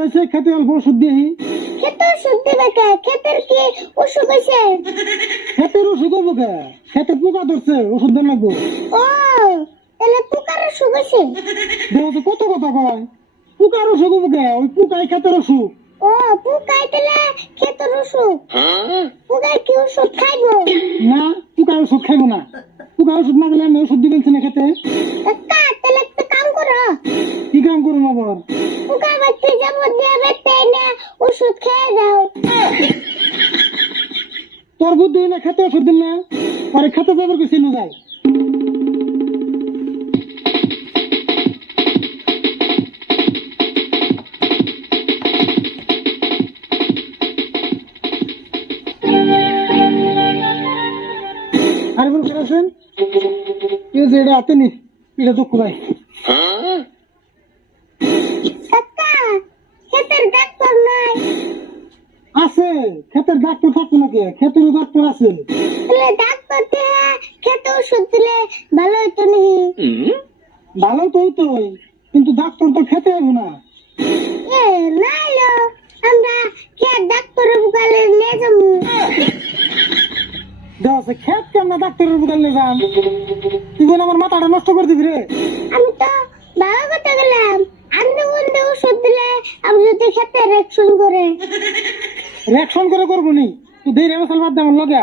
হয়েছে খেতে অল্প ওষুধ দিই। খেতে ওষুধ দিবে কে? খেতের কি অসুখ হয়েছে? খেতের ওষুধ হবো কে? খেতে পোকা ধরছে, ওষুধ দেন লাগবো। ও তাহলে পোকার অসুখ হয়েছে? দেখো তো কত কথা কয়, পোকার ওষুধ হবো কে? ওই পোকাই খেতের ওষুধ। ও পোকাই তাহলে খেতের অসুখ? পোকাই কি ওষুধ খাইবো? না, পোকার ওষুধ খাইবো না। পোকার ওষুধ না গেলে আমি ওষুধ দিবেন না খেতে। কাকা তাহলে একটা কাম করো, কি কাম করুন আবার? পোকা বাচ্চা যেমন দিয়ে বেতে না ওষুধ খেয়ে দাও। তোর বুদ্ধি না খেতে ওষুধ দিন না, পরে খেতে যাবার কিছু যায়। আর বলছেন আছেন এই যে এটা হাতে নি, এটা তো খুলাই কাকা খেতের ডাক্তার নাই? আছে। খেতের ডাক্তার থাকতো নাকি? খেতের ডাক্তার আছে। তাহলে ডাক্তার দিয়ে খেতে ওষুধ দিলে ভালো হতো নাকি? ভালো তো হইতোই, কিন্তু ডাক্তার তো খেতে হবে না। এ নাইলো আমরা কে ডাক্তারের বুকালে নিয়ে যাবো। দেখছে খেত কেমন ডাক্তারের বুকাল নিয়ে যান, তুই বোন আমার মাথাটা নষ্ট করে দিবি রে। আমি তো ভালো করতে গেলাম, আন্দে বন্ধে ওষুধ দিলে আমি যদি খেতে রিয়াকশন করে। রিয়াকশন করে করবো নি, তুই দেরি হবে সালবাদ দেমন লগে।